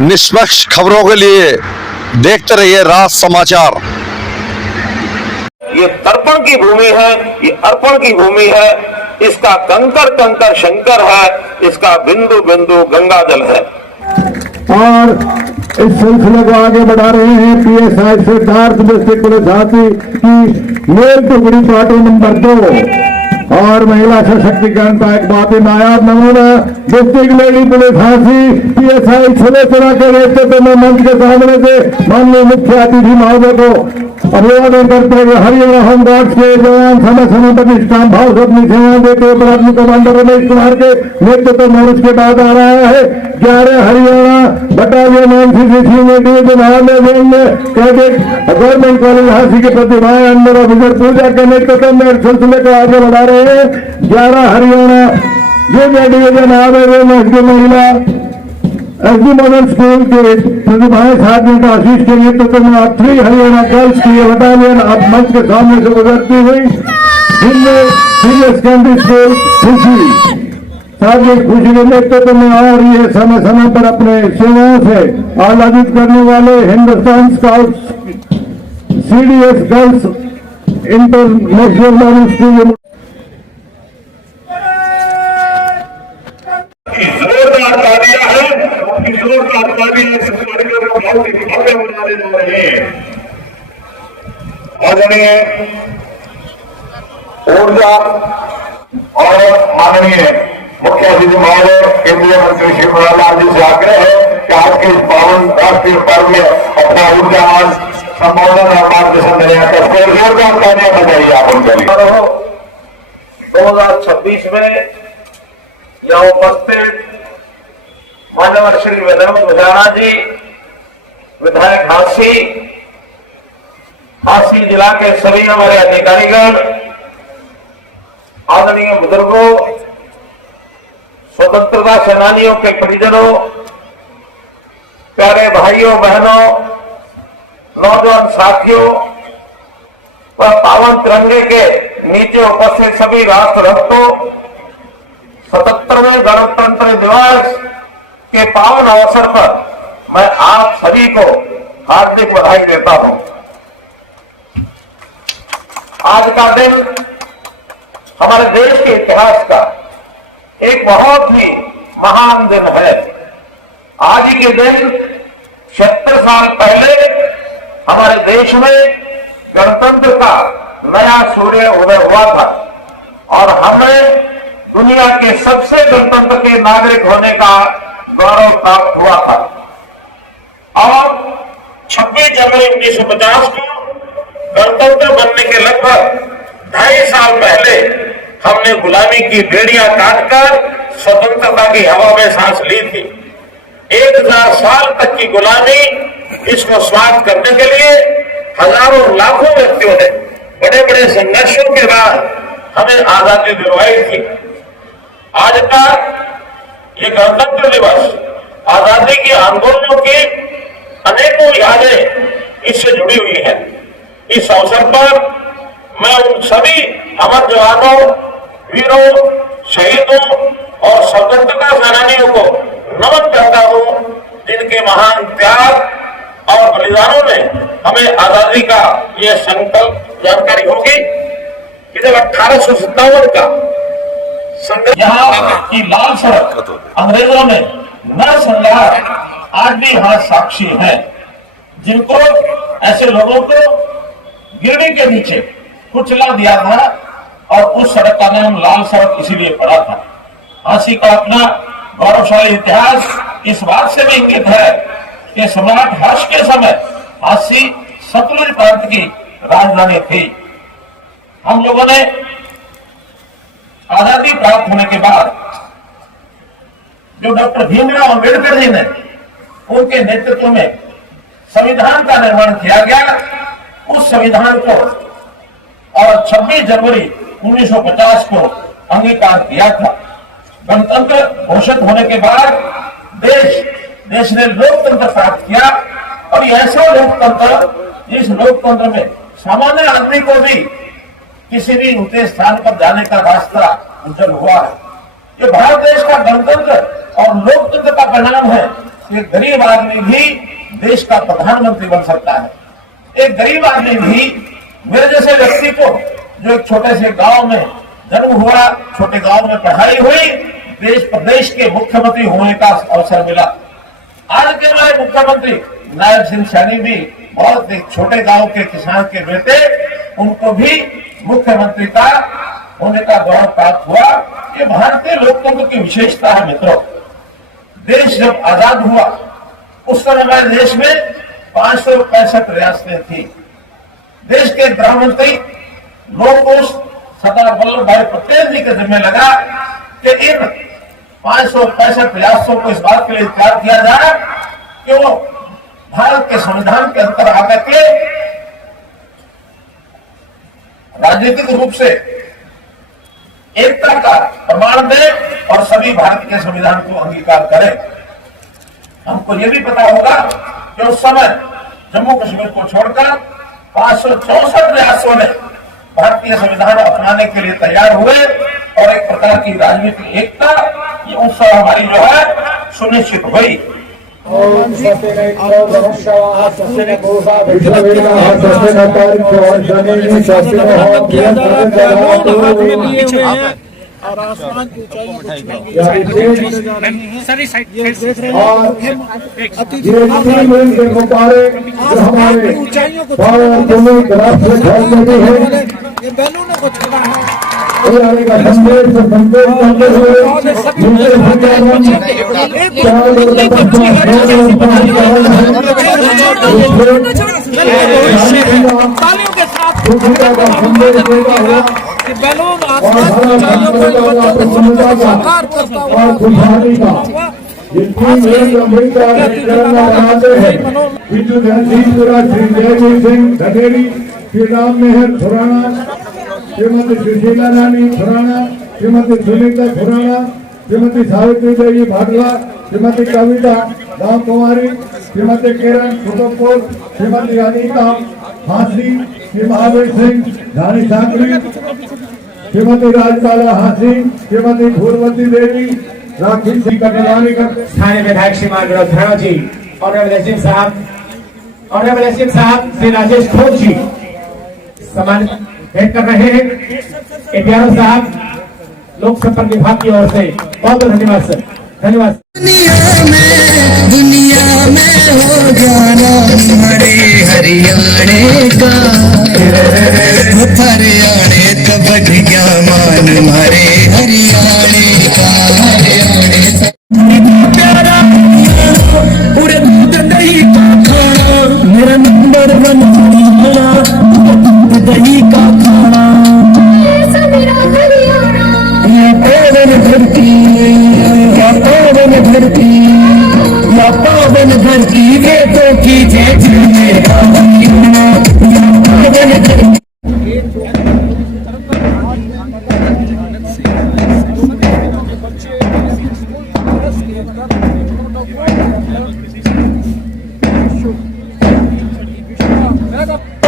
निष्पक्ष खबरों के लिए देखते रहिए राज समाचार। ये तर्पण की भूमि है, ये अर्पण की भूमि है। इसका कंकर कंकर शंकर है, इसका बिंदु बिंदु गंगा जल है। और इस सिलसिले को आगे बढ़ा रहे हैं पीएसआई सिद्धार्थ डिस्ट्रिक्ट पुलिस हाथी की मेल टुकड़ी पार्टी नंबर 2 और महिला सशक्तिकरण का एक बहुत ही नायाब नमूना डिस्ट्रिक्ट लेडी पुलिस हाथी पीएसआई छुलेचरा के नेतृत्व में मंच के सामने से माननीय मुख्य अतिथि महोदय को अभिवादन करते हुए हरियाणा होमगार्ड्स के जवान समय समय पर निष्काम भाव से अपनी सेवाएं देते हुए प्राथमिक कमांडर रमेश कुमार के नेतृत्व में उसके बाद आ रहा है 11 Haryana battalion NCC division cadet government college हाथी की प्रतिभाएं अंडर ऑफिसर पूजा के नेतृत्व में सिलसिले को आगे बढ़ा रहे हैं 11 हरियाणा जूनियर डिवीजन आवेदन महिला एसडी मॉडल स्कूल के प्रतिभाएं साथियों का आशीष के नेतृत्व में 3 हरियाणा गर्ल्स की बटालियन अब मंच के सामने से गुजरती हुई जिनमें सीनियर सेकेंडरी स्कूल खुशी साथ खुशी के नेतृत्व में और ये समय समय पर अपने सेवाओं से आह्लादित करने वाले Hindustan scouts CDS girls international model school जोरदार तालियां है, जोरदार तालियां इस कार्यक्रम को बहुत ही भव्य बनाने जा रहे हैं। आदरणीय ऊर्जा और माननीय मुख्य अतिथि महोदय केंद्रीय मंत्री श्री प्रहलाद जी से आग्रह है कि आज के इस पावन राष्ट्रीय पर्व में अपना ऊर्जावान संबोधन और मार्गदर्शन देने जोरदार तालियां बजाइए आप उनके लिए। 2026 में यहाँ उपस्थित माननीय श्री विनोद मुजाना जी विधायक हांसी जिला के सभी हमारे अधिकारीगण, आदरणीय बुजुर्गों, स्वतंत्रता सेनानियों के परिजनों, प्यारे भाइयों बहनों, नौजवान साथियों व पावन तिरंगे के नीचे उपस्थित सभी राष्ट्र भक्तों, 77वें गणतंत्र दिवस के पावन अवसर पर मैं आप सभी को हार्दिक बधाई देता हूं। आज का दिन हमारे देश के इतिहास का एक बहुत ही महान दिन है। आज ही के दिन 76 साल पहले हमारे देश में गणतंत्र का नया सूर्य उदय हुआ था और हमें दुनिया के सबसे गणतंत्र के नागरिक होने का गौरव प्राप्त हुआ था। और 26 जनवरी 1950 को गणतंत्र बनने के लगभग 2.5 साल पहले हमने गुलामी की बेड़ियां काटकर स्वतंत्रता की हवा में सांस ली थी। 1000 साल तक की गुलामी, इसको समाप्त करने के लिए हजारों लाखों व्यक्तियों ने बड़े बड़े संघर्षों के बाद हमें आजादी दिलवाई थी। आज का ये गणतंत्र दिवस आजादी के आंदोलनों की अनेकों यादें इससे जुड़ी हुई हैं। इस अवसर पर मैं उन सभी अमर जवानों, वीरों, शहीदों और स्वतंत्रता सेनानियों को नमन करता हूं जिनके महान त्याग और बलिदानों ने हमें आजादी का ये संकल्प जानकारी होगी कि जब 1857 का यहाँ की लाल सड़क अंग्रेजों ने नरसंहार आज भी यहाँ साक्षी है, जिनको ऐसे लोगों को गिरने के नीचे कुचला दिया था और उस सड़क का नाम लाल सड़क इसीलिए पड़ा था। झांसी का अपना गौरवशाली इतिहास इस बात से भी इंगित है कि सम्राट हर्ष के समय झांसी सतलुज प्रांत की राजधानी थी। हम लोगों ने आजादी प्राप्त होने के बाद जो डॉक्टर भीमराव अंबेडकर जी ने उनके नेतृत्व में संविधान का निर्माण किया गया, उस संविधान को और 26 जनवरी 1950 को अंगीकार किया था। गणतंत्र घोषित होने के बाद देश ने लोकतंत्र प्राप्त किया और ऐसा लोकतंत्र, इस लोकतंत्र में सामान्य आदमी को भी किसी भी ऊंचे स्थान पर जाने का रास्ता उज्जवल हुआ है। ये भारत देश का गणतंत्र और लोकतंत्र का परिणाम है कि गरीब आदमी भी देश का प्रधानमंत्री बन सकता है। एक गरीब आदमी भी, मेरे जैसे व्यक्ति को जो एक छोटे से गांव में जन्म हुआ, छोटे गांव में पढ़ाई हुई, देश प्रदेश के मुख्यमंत्री होने का अवसर मिला। आज के हमारे मुख्यमंत्री नायब सिंह सैनी भी बहुत एक छोटे गांव के किसान के बेटे, उनको भी मुख्यमंत्री का होने का गौरव प्राप्त हुआ। ये भारतीय लोकतंत्र की विशेषता है मित्रों। देश जब आजाद हुआ उस समय हमारे देश में 565 रियासतें थी। देश के गृह मंत्री लोग सरदार वल्लभ भाई पटेल जी के जिम्मे लगा कि इन 565 रियासतों को इस बात के लिए तैयार किया जाए कि वो भारत के संविधान के अंतर आकर के राजनीतिक रूप से एकता का प्रमाण दे और सभी भारत के संविधान को अंगीकार करें। हमको ये भी पता होगा कि उस समय जम्मू कश्मीर को छोड़कर 564 रियासतों ने भारतीय संविधान अपनाने के लिए तैयार हुए और एक प्रकार की राजनीतिक एकता ये उस समय हमारी जो है सुनिश्चित हुई। और आसमान की ऊंचाइयों को ये बैलूनों को छुड़ा है। तालियों के साथ बैलून आसमान की ऊंचाइयों को साकार करता हुआ श्री राम मेहर खुराना, श्रीमती सुशीला रानी खुराना, श्रीमती सुनीता खुराना, श्रीमती सावित्री देवी भाटला, श्रीमती कविता राम कुमारी, श्रीमती किरण कुतुबपुर, श्रीमती अनीता हांसी, श्री महावीर सिंह धानी साकरी, श्रीमती राजपाला हांसी, श्रीमती फूलवती देवी, राखी सिंह कटवानी का स्थानीय विधायक श्रीमान विनोद धरणा जी, ऑनरेबल एसडीएम साहब श्री राजेश खोज जी सम्मान भेंट कर रहे हैं। एपीआरओ साहब लोक संपर्क विभाग की ओर से बहुत बहुत धन्यवाद सर, धन्यवाद। दुनिया में हो जाना हमारे हरियाणे का, हरियाणे तो बढ़ गया मान हमारे हरियाणे का, प्यारा पूरे दूध दही का खाना, मेरा नंबर 1 दही का खाना, या पावन धरती, या पावन धरती, या पावन धरती, वेदों की जय जय, पावन धरती। Shut up.